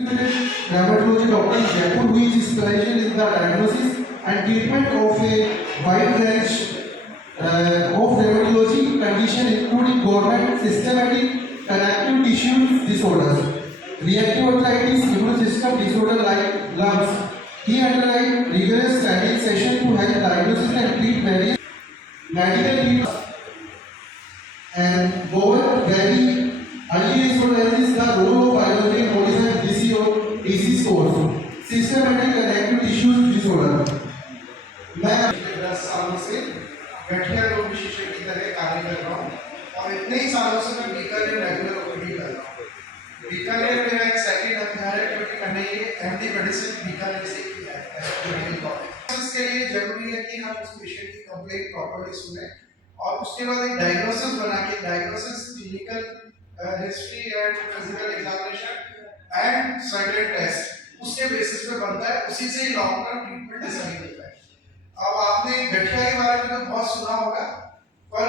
Dermatology doctor Jaipur, who is specialized in the diagnosis and treatment of a wide range of dermatology condition including government systematic connective tissue disorders, reactive arthritis, immune system disorder like lumps. He underwent rigorous study session to help diagnose and treat various medical needs and govern very early experiences the role of biology and bodies and DCO disease course, systematic connective tissues disorder. मैं 10 सालों से गठिया रोग विशेषज्ञ की तरह कार्य कर रहा हूँ और इतने ही सालों से मैं बीकानेर रेगुलर ओपीडी कर रहा हूँ। बीकानेर मेरा एक सेकंड अध्याय है क्योंकि मैंने ये एमडी मेडिसिन बीकानेर से किया है। इसके लिए जरूरी है कि हम उस पेशेंट की कंप्लेंट प्रॉपर्ली सुने और उसके बाद एक डायग्नोसिस बना के diagnosis clinical history and physical examination and certain test उसके बेसिस पे बनता है, उसी से ही लॉन्ग टर्म ट्रीटमेंट डिसाइड होता है। अब आपने गठिया के बारे में तो बहुत सुना होगा, पर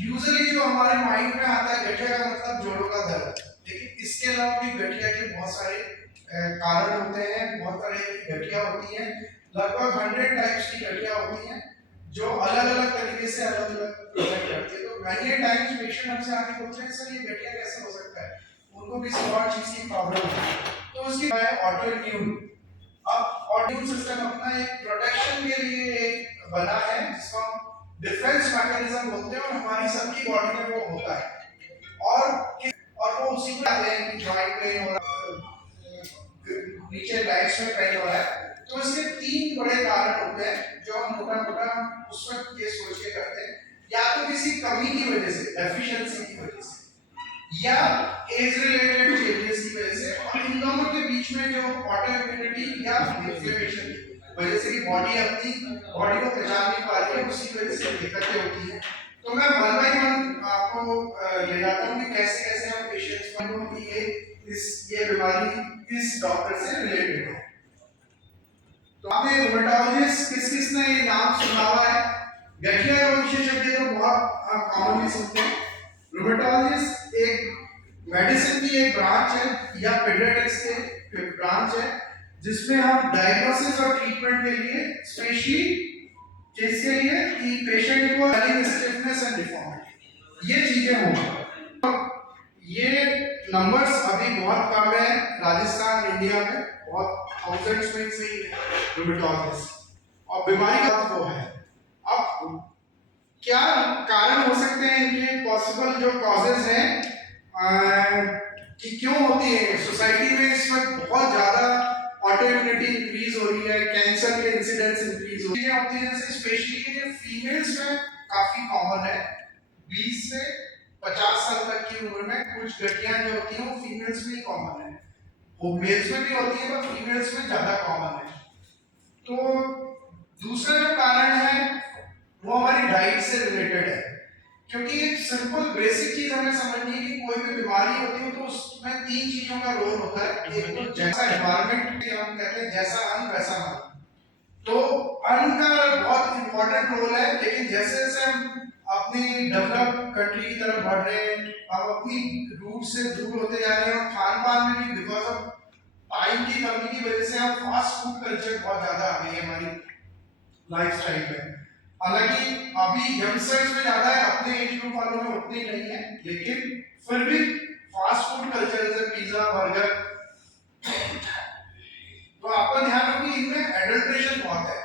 यूजुअली जो हमारे माइंड में आता है गठिया का मतलब जोड़ों का दर्द, लेकिन इसके अलावा भी गठिया के बहुत सारे कारण होते हैं, बहुत तरह की गठिया होती है, लगभग 100 टाइप्स की गठिया होती हैं जो अलग अलग तरीके से अलग अलग प्रोजेक्ट करती है। तो मैनी टाइम्स पेशेंट हमसे आके पूछते हैं सर ये गठिया कैसे हो सकता है, उनको किसी और चीज की प्रॉब्लम है, तो उसकी है ऑटो इम्यून। अब ऑटो सिस्टम अपना एक प्रोटेक्शन के लिए एक बना है जिसको हम डिफेंस मैकेनिज्म बोलते हैं और हमारी सबकी बॉडी में वो होता है और वो उसी को आते हैं कि जॉइंट पेन हो रहा है, नीचे लाइट्स में पेन हो रहा है, तो इसके 3 बड़े कारण होते हैं जो हम मोटा-मोटा उस वक्त ये सोच के करते हैं, या तो किसी कमी की वजह से, डेफिशिएंसी की वजह से, या एज रिलेटेड चेंजेस की वजह से, और इन दोनों के बीच में जो ऑटो इम्यूनिटी या इन्फ्लेमेशन की वजह से कि बॉडी को पहचान नहीं पा रही है, उसी वजह से दिक्कतें होती हैं। तो मैं वन बाय वन आपको ले जाता हूँ कि कैसे कैसे हम पेशेंट्स को कि ये बीमारी इस डॉक्टर से रिलेटेड है। तो आपने रूमेटोलॉजिस्ट किस ने ये नाम सुना हुआ है? गठिया रोग विशेषज्ञ तो बहुत कॉमनली सुनते हैं। रूमेटोलॉजिस्ट एक मेडिसिन की एक ब्रांच है या पीडियाट्रिक्स के ब्रांच है जिसमें हम डायग्नोसिस और ट्रीटमेंट के लिए स्पेशली जिसके लिए कि पेशेंट को स्टिफनेस एंड डिफॉर्मिटी ये चीजें होंगी। ये नंबर्स अभी बहुत कम है राजस्थान इंडिया में, बहुत थाउजेंड्स में से ही रूमेटोलॉजिस्ट, और बीमारी का वो है। अब क्या कारण हो सकते हैं इनके पॉसिबल जो कॉजेज हैं कि क्यों होती है सोसाइटी में इस वक्त बहुत ज्यादा ऑटो इम्यूनिटी इंक्रीज हो रही है, कैंसर के इंसिडेंस इंक्रीज हो रही है, जैसे स्पेशली फीमेल्स में काफी कॉमन है। 20 से 50 साल तक की उम्र में कुछ गठियां जो होती हैं वो फीमेल्स में ही कॉमन है, वो मेल्स में भी होती है पर फीमेल्स में ज्यादा कॉमन है। तो दूसरा जो कारण है वो हमारी डाइट से रिलेटेड है, क्योंकि एक सिंपल बेसिक चीज हमें समझनी है कि कोई भी बीमारी होती है तो उसमें 3 चीजों का रोल होता है। एक तो जैसा एनवायरनमेंट हम कहते हैं जैसा अन्न वैसा मन, तो अन्न का बहुत इंपॉर्टेंट रोल है, लेकिन जैसे जैसे हम अपनी डेवलप कंट्री की तरफ बढ़ रहे हैं, हम अपनी रूट से दूर होते जा रहे हैं, और खान पान में भी बिकॉज ऑफ टाइम की कमी की वजह से हम फास्ट फूड कल्चर बहुत ज्यादा आ गई है हमारी लाइफस्टाइल में। हालांकि अभी यंगस्टर्स में ज्यादा है, अपने एज ग्रुप वालों में उतनी नहीं है, लेकिन फिर भी फास्ट फूड कल्चर जैसे पिज्जा बर्गर, तो आपका ध्यान रखो कि इनमें एडल्ट्रेशन बहुत है,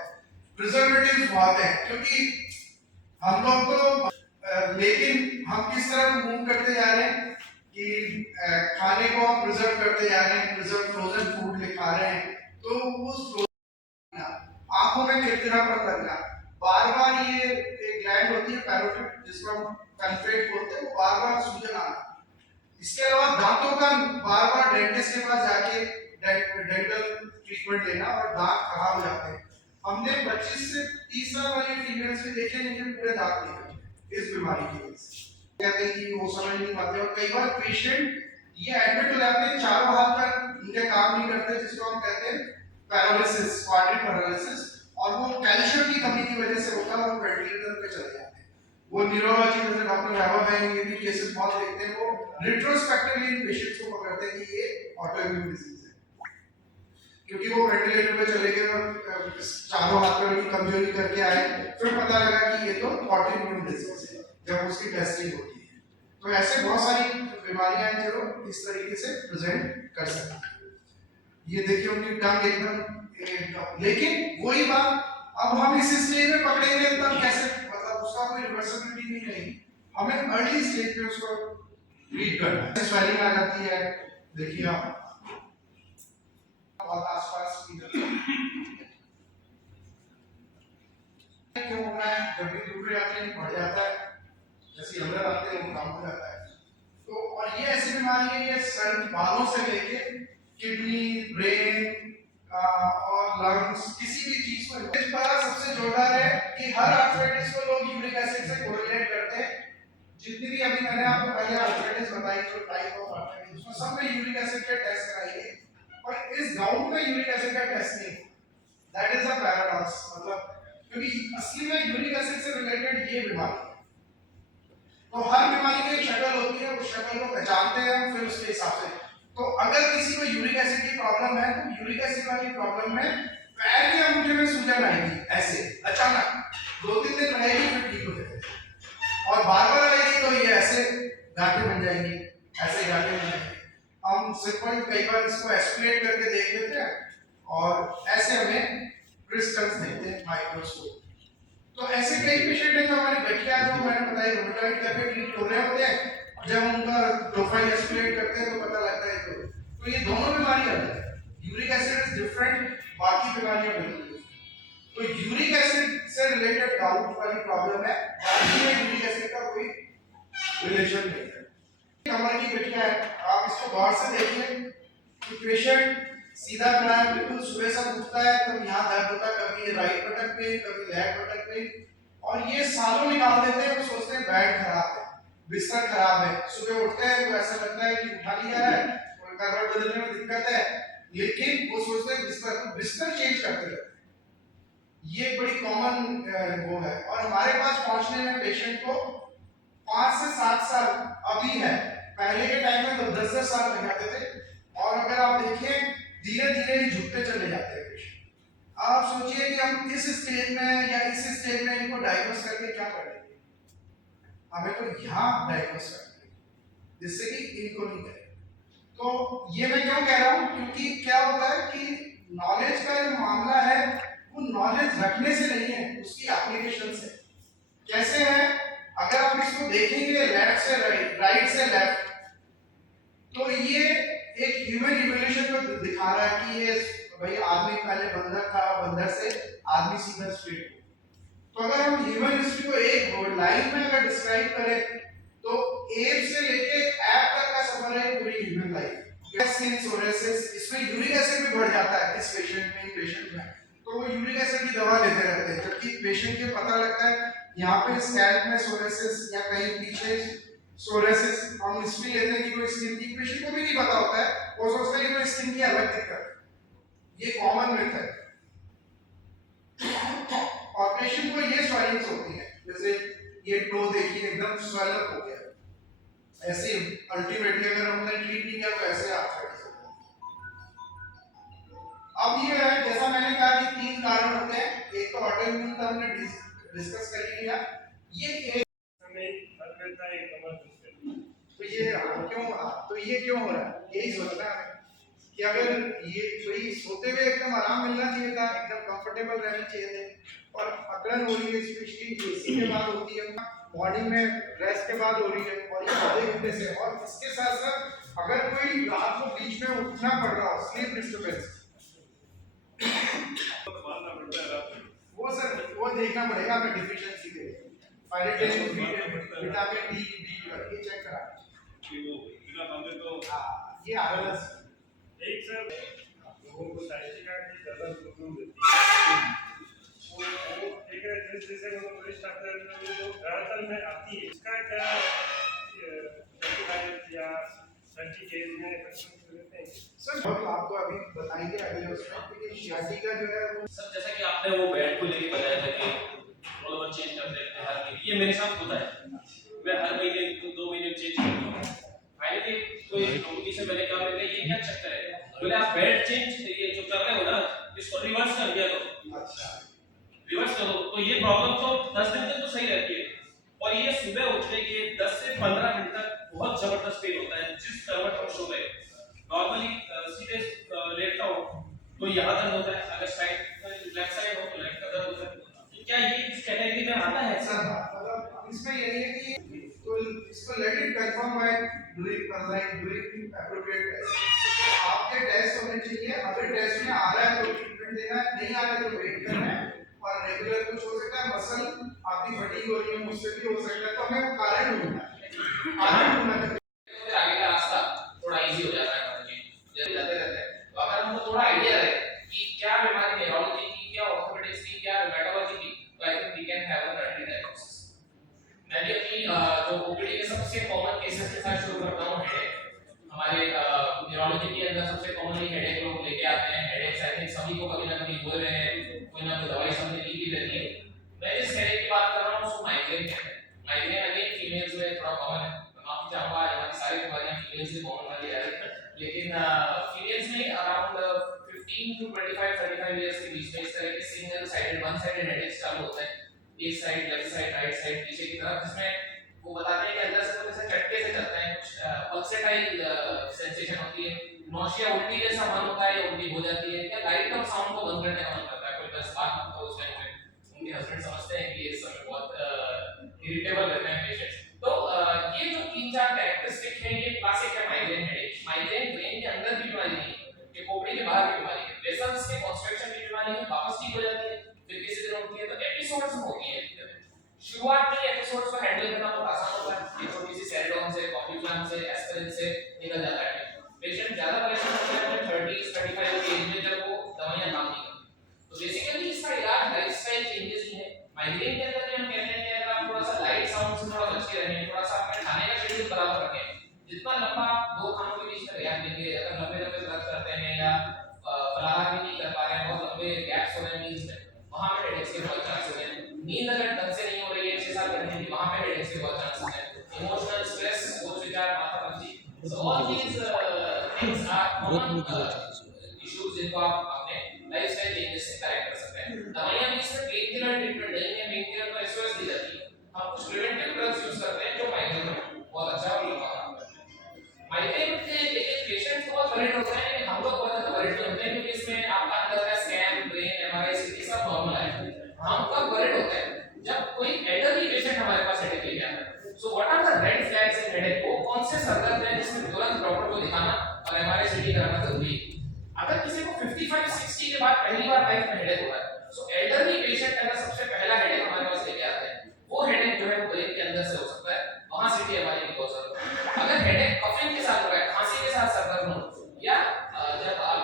प्रिजर्वेटिव्स बहुत है, क्योंकि हम लोग तो लेकिन हम किस तरह मूव करते जा रहे हैं कि खाने को हम प्रिजर्व करते जा रहे हैं, प्रिजर्व फ्रोजन फूड ले खा रहे हैं, तो उस आंखों में किरकिरापन लगना, बार बार ये एक ग्लैंड होती है पैरोटिड जिसको हम कन्फ्रेट बोलते हैं, वो बार बार सूजन आना। इसके अलावा दांतों का बार बार डेंटिस्ट के पास जाके डेंटल ट्रीटमेंट लेना और दांत खराब हो जाते हैं। हमने 25 से 30 साल वाली फीमेल्स भी देखे जिनके पूरे दांत नहीं है इस बीमारी की वजह से, कहते हैं कि वो समझ नहीं पाते, और कई बार पेशेंट ये एडमिट हो जाते हैं, चारों हाथ तक इनके काम नहीं करते, जिसको हम कहते हैं पैरालिसिस, क्वाड्रिक पैरालिसिस, और वो कैल्शियम की कमी की वजह से होता है, वो वेंटिलेटर पे चले जाते हैं। वो न्यूरोलॉजी में डॉक्टर रावत है, ये भी केसेस बहुत देखते हैं, वो रिट्रोस्पेक्टिवली इन पेशेंट्स को पकड़ते हैं कि ये ऑटोइम्यून डिजीज है। क्योंकि वो वेंटिलेटर पे चले गए और चारों हाथ पैर की कमजोरी करके आए, फिर पता लगा कि ये तो ऑटोइम्यून डिजीज है जब उसकी टेस्टिंग होती है। तो ऐसे बहुत सारी बीमारियां हैं जो इस तरीके से प्रेजेंट कर सकती हैं। ये देखिए उनकी टंग एकदम, लेकिन वही बात, अब हम इस स्टेज में पकड़ेंगे तब कैसे, मतलब उसका कोई रिवर्सिबिलिटी नहीं रहेगी। हमें अर्ली स्टेज पे उसको ट्रीट करना है। स्वेलिंग आ जाती है, देखिए आप बहुत आसपास की क्यों होना है, जब भी दूसरे आते हैं बढ़ जाता है, जैसे अंदर आते हैं वो कम हो जाता है। तो और ये ऐसी बीमारी है, ये सर बालों से लेके किडनी, ब्रेन और लंग्स, किसी भी चीज को इस पर सबसे जोरदार है कि हर आर्थराइटिस को लोग यूरिक एसिड से कोरिलेट करते हैं। जितनी भी अभी मैंने आपको पहले आर्थराइटिस बताई, जो टाइप ऑफ आर्थराइटिस, उसमें सब में यूरिक एसिड का टेस्ट कराइए, और इस गाउट में यूरिक एसिड का टेस्ट नहीं। दैट इज अ पैराडॉक्स, मतलब क्योंकि असली में यूरिक एसिड से रिलेटेड ये बीमारी है। तो हर बीमारी की एक शक्ल होती है, उस शक्ल को पहचानते हैं हम, फिर उसके हिसाब से। तो अगर किसी को यूरिक एसिड की प्रॉब्लम है, तो यूरिक एसिड वाली प्रॉब्लम में पैर के अंगूठे में सूजन आएगी, ऐसे अचानक 2-3 दिन रहेगी, फिर ठीक हो जाएगी, और बार-बार आएगी तो ये ऐसे गांठें बन जाएंगी, ऐसे गांठें बन जाएंगी। हम सिंपल कई बार इसको एस्पिरेट करके देख लेते हैं, और ऐसे हमें क्रिस्टल्स दिखते हैं माइक्रोस्कोप। तो ऐसे कई पेशेंट हैं जो हमारे गठिया, जो मैंने बताया रूमेटॉइड करके ट्रीट हो रहे होते हैं, जब उनका प्रोफाइल एस्पिरेट करते हैं तो पता लगता है। तो ये दोनों बीमारी अलग है, यूरिक एसिड इज डिफरेंट, बाकी बीमारियां बिल्कुल। तो यूरिक एसिड से रिलेटेड गाउट वाली प्रॉब्लम है, बाकी में यूरिक एसिड का कोई रिलेशन नहीं है। कमर की गठिया है, आप इसको गौर से देखिए कि पेशेंट सीधा खड़ा है, बिल्कुल सुबह से उठता है तब यहाँ दर्द होता है, कभी राइट बटन पे, कभी लेफ्ट बटन पे, और ये सालों निकाल देते हैं। वो सोचते हैं बेड खराब है, बिस्तर खराब है, सुबह उठते हैं तो ऐसा लगता है कि उठा लिया है, और करवट बदलने में दिक्कत है, लेकिन वो सोचते हैं बिस्तर चेंज करते रहते हैं। ये एक बड़ी कॉमन वो है, और हमारे पास पहुंचने में पेशेंट को 5 से 7 साल अभी है, पहले के टाइम में तो 10-10 साल लग जाते थे, और अगर आप देखें धीरे धीरे ही झुकते चले जाते हैं पेशेंट। आप सोचिए कि हम इस स्टेज में या इस स्टेज में इनको डायग्नोस करके क्या करेंगे, हमें तो यहाँ डायग्नोस करना है, जिससे कि इनको नहीं करें। तो ये मैं क्यों कह रहा हूँ, क्योंकि क्या होता है कि नॉलेज का जो मामला है वो नॉलेज रखने से नहीं है, उसकी एप्लीकेशन से। कैसे है, अगर आप इसको देखेंगे लेफ्ट से राइट से लेफ्ट, तो ये एक ह्यूमन इवोल्यूशन को दिखा रहा है कि ये भाई आदमी पहले बंदर था, बंदर से आदमी सीधा स्ट्रेट हो। तो अगर हम ह्यूमन हिस्ट्री को एक लाइन में अगर डिस्क्राइब करें, तो एप से लेके ऐप तक का सफर है पूरी ह्यूमन लाइफ। स्किन सोरियासिस, इसमें यूरिक एसिड भी बढ़ जाता है इस पेशेंट में, तो वो यूरिक एसिड की दवा लेते रहते हैं, जबकि पेशेंट को पता लगता है यहाँ पे स्कैल्प में सोरियासिस या कहीं पीछे सोरियासिस। हम हिस्ट्री लेते हैं कि कोई स्किन की, पेशेंट को भी नहीं पता होता है, वो सोचता है कि कोई स्किन की अलग दिक्कत है। ये कॉमन मिथ है, और पेशेंट को ये स्वेलिंग्स होती है, जैसे ये टो देखिए एकदम स्वेल अप हो गया, ऐसे अल्टीमेटली अगर हमने ट्रीट नहीं किया तो ऐसे आर्थराइटिस होता है। अब ये है, जैसा मैंने कहा कि 3 कारण होते हैं, एक तो ऑटोइम्यून का हमने डिस्कस कर लिया, ये तो ये क्यों हो रहा है, यही सोचना है कि अगर ये कोई सोते हुए एकदम आराम मिलना चाहिए था, एकदम कंफर्टेबल रहना चाहिए थे, और अकड़न हो रही है, स्पेशली एसी के बाद होती है, मॉर्निंग में रेस्ट के बाद हो रही है, और ये आधे घंटे से, और इसके साथ साथ अगर कोई रात को बीच में उठना पड़ रहा हो, स्लीप डिस्टर्बेंस, वो सर वो देखना पड़ेगा हमें डिफिशिएंसी के लिए, विटामिन डी, ये चेक करा कि वो बिना बंदे तो ये आरएलएस एक सर लोगों को साइटिका की ज़्यादा प्रॉब्लम रहती है, वो एक है जैसे वो वरिष्ठ डॉक्टर में जो ज़्यादातर में आती है, इसका क्या या सर्टिफिकेट में करते हैं सर। तो आपको अभी बताएंगे अगले उसमें कि शियाटिका जो है वो सर, जैसा कि आपने वो बेड को लेके बताया था कि रोल ओवर चेंज करते हैं हर महीने, ये मेरे साथ होता है, मैं हर महीने 2 महीने चेंज करता हूँ। फाइनली कोई डॉक्टर से मैंने कहा, ये क्या चक्कर है, बोले आप बेड चेंज, ये जो जो कर रहे हो ना इसको रिवर्स कर दिया करो। अच्छा। रिवर्स करो तो ये प्रॉब्लम तो 10 दिन तक तो सही रहती है, और ये सुबह उठने के 10 से 15 मिनट तक बहुत जबरदस्त पेन होता है जिस करवट पर सो गए। नॉर्मली सीधे लेटता हो तो यहाँ दर्द होता है, अगर साइड लेफ्ट साइड हो तो लेफ्ट का दर्द होता है। क्या ये इस कैटेगरी में आता है? सर मतलब इसमें यही है कि तो इसको let it confirm by doing appropriate test. आपके टेस्ट होने चाहिए, अगर टेस्ट में आ रहा है तो ट्रीटमेंट देना है, नहीं आ रहा है तो वेट करना है। और रेगुलर कुछ हो सकता है, मसल आपकी फटीग हो रही है, मुझसे भी हो सकता है, तो हमें कारण ढूंढना है, कारण ढूंढना है। फिर आगे का रास्ता थोड़ा इजी हो जाता है हमारे लिए जब जाते रहते हैं। तो अगर हमको थोड़ा आइडिया रहे कि क्या बीमारी न्यूरोलॉजी की, क्या ऑर्थोपेडिक्स की, क्या रूमेटोलॉजी की, तो I think we can have a early diagnosis. मैं भी अपनी जो ओपीडी के सबसे कॉमन केसेस के साथ शुरू करता हूं। हेडेक हमारे न्यूरोलॉजी के अंदर सबसे कॉमनली हेडेक लोग लेके आते हैं। हेडेक्स आई थिंक सभी को कभी ना कभी हो रहे हैं, कोई ना कोई दवाई सबने ली भी रहती है। मैं जिस हेडेक की बात कर रहा हूं उसको माइग्रेन कहते हैं। माइग्रेन अगेन फीमेल्स में थोड़ा कॉमन है, माफी चाहूंगा यहाँ की सारी बीमारियां फीमेल्स में कॉमन वाली है, लेकिन फीमेल्स में अराउंड 15 to 25-35 इयर्स के बीच में इस तरह के single sided one sided headaches चालू होते हैं, एक side left side right side पीछे की तरफ, जिसमें वो बताते हैं कि अंदर से कुछ ऐसे चटके से चलता है, कुछ पल्सेटाइल सेंसेशन होती है, नौशिया उल्टी जैसा मन होता है या उल्टी हो जाती है, या लाइट और साउंड को बंद करने का मन करता है। कोई 10 बात मत करो उस टाइम पे, उनके हस्बैंड समझते हैं कि इस समय बहुत इरिटेबल रहते हैं पेशेंट्स। तो ये जो 3-4 कैरेक्टरिस्टिक है ये क्लासिक है माइग्रेन हेडेक। माइग्रेन ब्रेन के अंदर की बीमारी नहीं है, ये खोपड़ी के बाहर की बीमारी है, वेसल्स के कंस्ट्रक्शन की बीमारी है, वापस ठीक हो जाती है, फिर किसी दिन होती है। तो एपिसोड्स में होती है। शुरुआत में एपिसोड्स को हैंडल करना बहुत आसान होता है, ये छोटी सी सेरोडोन से, कॉम्बिफ्लाम से, एस्पिरिन से निकल जाता है। पेशेंट ज्यादा परेशान होता है अपने 30-35 की एज में जब वो दवाइयां काम नहीं करती। तो बेसिकली इसका इलाज लाइफस्टाइल चेंजेस ही है। माइग्रेन के अंदर हम कहते हैं कि अगर आप थोड़ा सा लाइट साउंड से थोड़ा बच के रहें, थोड़ा सा अपने खाने का शेड्यूल बराबर रखें, जितना लंबा दो खानों के बीच में गैप देंगे, अगर लंबे व्रत करते हैं या फलाहार भी नहीं कर पा रहे हैं, बहुत लंबे गैप्स हो रहे हैं मील्स में, वहां पे हेडेक्स के बहुत चांसेस हैं। नींद अगर ढंग से नहीं हो रही है 6-7 घंटे की, वहां पे हेडेक्स के बहुत चांसेस हैं। इमोशनल स्ट्रेस, सोच विचार, माथापच्ची, so all these things are common issues जिनको आप अपने लाइफस्टाइल चेंजेस से करेक्ट कर सकते हैं। दवाइयां भी इसमें पेन किलर ट्रीटमेंट नहीं है, पेन किलर तो एसओएस दी जाती है। हम कुछ प्रिवेंटिव ड्रग्स यूज करते हैं जो माइग्रेन में बहुत अच्छा और लंबा काम करते हैं। माइग्रेन के लेकिन पेशेंट्स बहुत वरीड होते हैं, लेकिन हम लोग बहुत ज्यादा वरीड नहीं होते हैं, क्योंकि इसमें आपका अंदर का स्कैन, ब्रेन, एमआरआई, सीटी सब नॉर्मल है। हम कब वरीड होते हैं जब कोई एल्डरली पेशेंट हमारे पास हेडेक लेके आता है। So what are the red flags in headache? वो कौन से सरदर्द हैं जिसमें तुरंत डॉक्टर को दिखाना और एमआरआई सीटी कराना जरूरी है। अगर किसी को 55-60 के बाद पहली बार लाइफ में हेडेक होता है, सो एल्डरली पेशेंट अगर सबसे पहला हेडेक हमारे पास लेके आते हैं, वो हेडेक जो है वो ब्रेन के अंदर से हो सकता है, वहां सीटी एमआरआई की बहुत जरूरत है। अगर हेडेक कफिंग के साथ हो रहा है, खांसी के साथ सरदर्द हो, या जब आप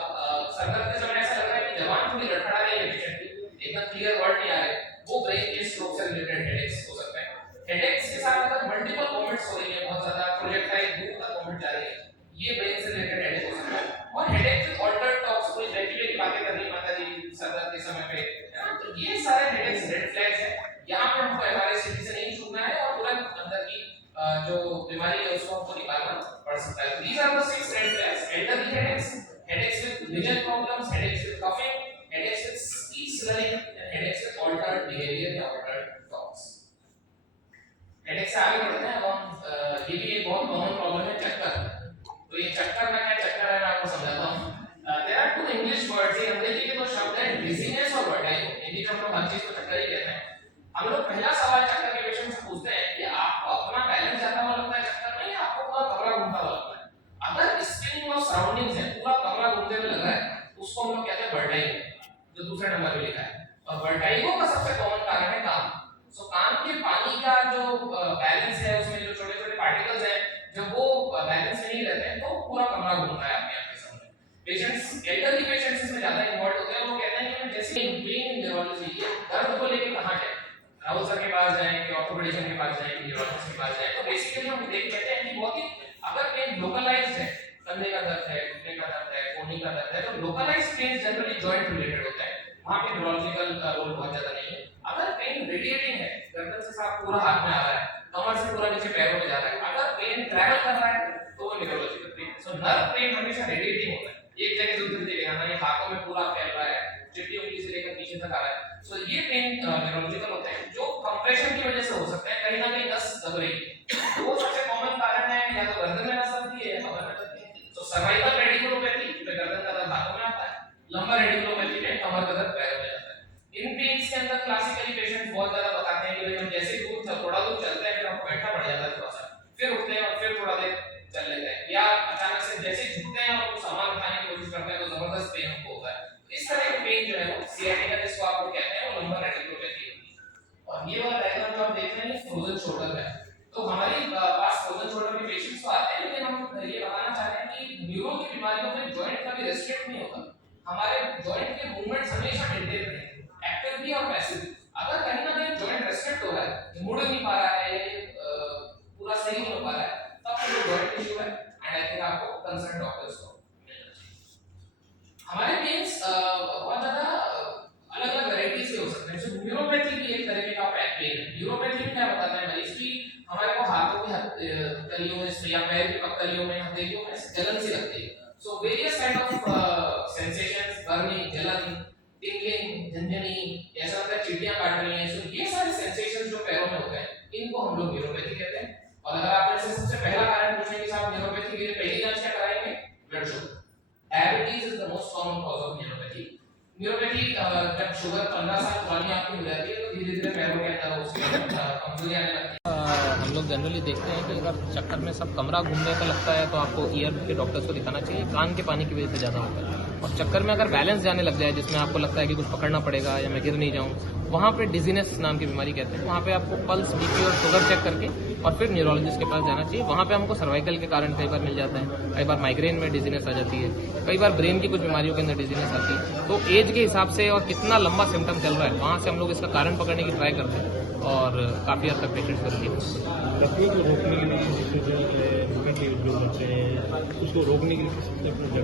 सरदर्द के समय ऐसा लग रहा है कि जबान थोड़ी लड़खड़ा रही है पेशेंट की, एकदम क्लियर वर्ड नहीं आ रहे, वो ब्रेन के स्ट्रोक से रिलेटेड हेडेक्स हो सकते हैं। हेडेक्स के साथ अगर मल्टीपल वॉमिट्स हो रही है, बहुत ज्यादा प्रोजेक्टाइल दूर तक वॉमिट जा रही है, ये ब्रेन से रिलेटेड हेडेक हो सकता है। और हेडेक विद अल्टर्ड टॉक्स, कोई रेगुलर बातें कर रही माता जी सरदर्द के समय पे, तो ये सारे हेडेक्स रेड फ्लैग्स हैं। यहां पे हमको एमआरआई सीटी से नहीं छूटना है और तुरंत अंदर की जो बीमारी है उसको हमको निकालना पड़ सकता है। These are the 6 red flags: elderly headaches, headaches with vision problems, headaches with coughing, headaches with speech swelling, and headaches with altered behaviour या अल्टर्ड टॉक्स। हेडेक से आगे बढ़ते हैं हम। ये भी एक बहुत कॉमन प्रॉब्लम है, चक्कर। तो ये चक्कर का क्या चक्कर है मैं आपको समझाता हूं। There are two English words, ये अंग्रेजी के दो शब्द हैं, डिजीनेस और वर्टाइगो। हिंदी में हम लोग हर चीज को चक्कर ही कहते हैं। हम लोग पहला सवाल चक्कर के पेशेंट से पूछते हैं कि आपको अपना बैलेंस जाता हुआ लगता है चक्कर में, या आपको पूरा कमरा घूमता हुआ लगता है? अगर स्पिनिंग ऑफ सराउंडिंग्स है, पूरा कमरा घूमते हुए लग रहा है, उसको हम लोग कहते हैं वर्टाइगो, जो दूसरे नंबर पे लिखा है। और वर्टाइगो का सबसे कॉमन कारण है काम। सो काम के पानी का जो बैलेंस है, उसमें जो छोटे छोटे पार्टिकल्स हैं, जब वो बैलेंस में नहीं रहते हैं तो पूरा कमरा घूमता है आपके सामने। पेशेंट्स, एल्डरली पेशेंट्स इसमें ज्यादा इन्वॉल्व होते हैं। वो कहते हैं कि मैं जैसे पेन न्यूरोलॉजी दर्द को लेकर कहां जाए, राहुल सर के पास जाएं कि ऑर्थोपेडिशियन के पास जाएं कि न्यूरोलॉजिस्ट के पास जाएं। तो बेसिकली हम देख कहते हैं कि बहुत ही अगर पेन लोकलाइज्ड है, कंधे का दर्द है, घुटने का दर्द है, कोहनी का दर्द है, तो localised pain generally joint related होता है, वहां पे न्यूरोलॉजिकल रोल बहुत ज्यादा नहीं है। अगर पेन रेडिएटिंग है, गर्दन से साफ पूरा हाथ में आ रहा है, कमर से पूरा नीचे पैरों में जा रहा है, अगर पेन ट्रैवल कर रहा है तो वो neurological pain. So nerve pain हमेशा रेडिएटिंग होता है, एक जगह से दूसरी जगह जाना, ये हाथों में पूरा तक आ रहा है। सो ये पेन न्यूरोलॉजिकल होते हैं जो कंप्रेशन की वजह से हो सकते हैं, कहीं ना कहीं नस दब रही है। वो सबसे कॉमन कारण है, या तो गर्दन में नस दबती है या कमर में दबती है। तो सर्वाइकल रेडिकुलोपैथी में गर्दन का दर्द हाथों में आता है, लंबर रेडिकुलोपैथी में कमर का दर्द पैरों में आता है। इन पेन्स के अंदर क्लासिकली पेशेंट्स बहुत ज्यादा बताते हैं कि भाई हम जैसे थोड़ा दूर चलते हैं फिर हमको बैठना पड़ जाता है थोड़ा सा, फिर उठते हैं और फिर थोड़ा देर चल लेते हैं, या अचानक से जैसे झुकते हैं और कुछ सामान उठाने की कोशिश करते हैं तो जबरदस्त पेन हमको होता है। इस तरह के पेन जो है वो सियाटिका जिसको आप लोग कहते हैं वो लंबर रेडिकुलोपैथी होती है। और ये वाला डायग्राम जो आप देख रहे हैं फ्रोजन शोल्डर है। तो हमारे पास फ्रोजन शोल्डर के पेशेंट्स तो आते हैं, लेकिन हम ये बताना चाह रहे हैं कि न्यूरो की बीमारियों में जॉइंट कभी रेस्ट्रिक्ट नहीं होता। हमारे जॉइंट के मूवमेंट्स हमेशा मेंटेन रहेंगे, एक्टिव भी और पैसिव भी। अगर कहीं ना कहीं जॉइंट रेस्ट्रिक्ट हो रहा है, मुड़ नहीं पा रहा है, पूरा सही नहीं हो पा रहा है, तब तो जॉइंट इशू है एंड आई थिंक आपको कंसर्न डॉक्टर्स को हमारे पेन्स बहुत ज्यादा अलग-अलग वैरायटीज के हो सकते हैं। जैसे न्यूरोपैथी भी एक तरह का पेन है। न्यूरोपैथी में क्या बताता है मरीज की हमारे को हाथों की तलियों में या पैर की पकलियों में, हथेलियों में जलन सी लगती है। So various kind of sensations, burning, जलन, टिंगलिंग, झंझनी, ऐसा लगता है चींटियां काट रही हैं। सो ये सारे सेंसेशंस जो पैरों में होते हैं इनको हम लोग न्यूरोपैथी कहते हैं। और अगर आप ऐसे सबसे पहला कारण पूछें कि साहब न्यूरोपैथी के लिए पहली जांच क्या कराएंगे? Blood sugar. Diabetes is the most common cause of neuropathy. Neuropathy जब शुगर 15 साल पुरानी आपकी हो जाती है तो धीरे-धीरे पैरों के अंदर उसकी कमजोरी आने लगती है। हम लोग जनरली देखते हैं कि अगर चक्कर में सब कमरा घूमने का लगता है तो आपको ईयर के डॉक्टर्स को दिखाना चाहिए। कान के पानी की वजह से ज़्यादा होता है। और चक्कर में अगर बैलेंस जाने लग जाए जिसमें आपको लगता है कि कुछ पकड़ना पड़ेगा या मैं गिर नहीं जाऊँ, वहाँ पे डिजीनेस नाम की बीमारी कहते हैं। वहाँ पे आपको पल्स, बीपी और शुगर चेक करके और फिर न्यूरोलॉजिस्ट के पास जाना चाहिए। वहाँ पे हमको सर्वाइकल के कारण कई बार मिल जाता है, कई बार माइग्रेन में डिजीनेस आ जाती है, कई बार ब्रेन की कुछ बीमारियों के अंदर डिजीनेस आती है। तो एज के हिसाब से और कितना लंबा सिम्टम चल रहा है वहाँ से हम लोग इसका कारण पकड़ने की ट्राई करते हैं और काफ़ी हद तक पेशेंट्स को रिलीफ लकवे को रोकने के लिए जैसे के जो बच्चे हैं उसको रोकने के लिए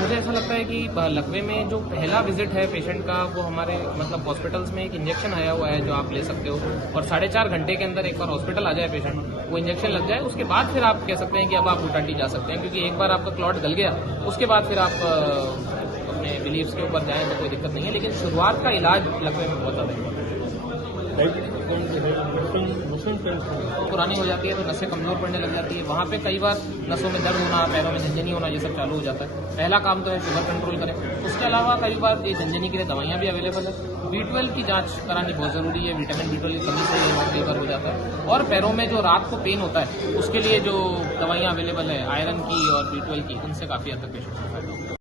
मुझे ऐसा लगता है कि लकवे में जो पहला विजिट है पेशेंट का वो हमारे मतलब हॉस्पिटल्स में एक इंजेक्शन आया हुआ है जो आप ले सकते हो, और 4.5 घंटे के अंदर एक बार हॉस्पिटल आ जाए पेशेंट, वो इंजेक्शन लग जाए, उसके बाद फिर आप कह सकते हैं कि अब आप उल्टाटी जा सकते हैं। क्योंकि एक बार आपका क्लॉट गल गया उसके बाद फिर आप अपने बिलीव्स के ऊपर जाएं तो कोई दिक्कत नहीं है। लेकिन शुरुआत का इलाज लकवे में बहुत ज़्यादा है। पुरानी हो जाती है तो नसें कमजोर पड़ने लग जाती है, वहाँ पे कई बार नसों में दर्द होना, पैरों में झंझनी होना, ये सब चालू हो जाता है। पहला काम तो है शुगर कंट्रोल करें। उसके अलावा कई बार ये झंझनी के लिए दवाइयाँ भी अवेलेबल है। B12 की जांच करानी बहुत जरूरी है, विटामिन B12 की कमी से ये कई बार हो जाता है। और पैरों में जो रात को पेन होता है उसके लिए जो दवाइयाँ अवेलेबल है आयरन की और B12 की, उनसे काफ़ी हद तक पेशेंट को फायदा होता है।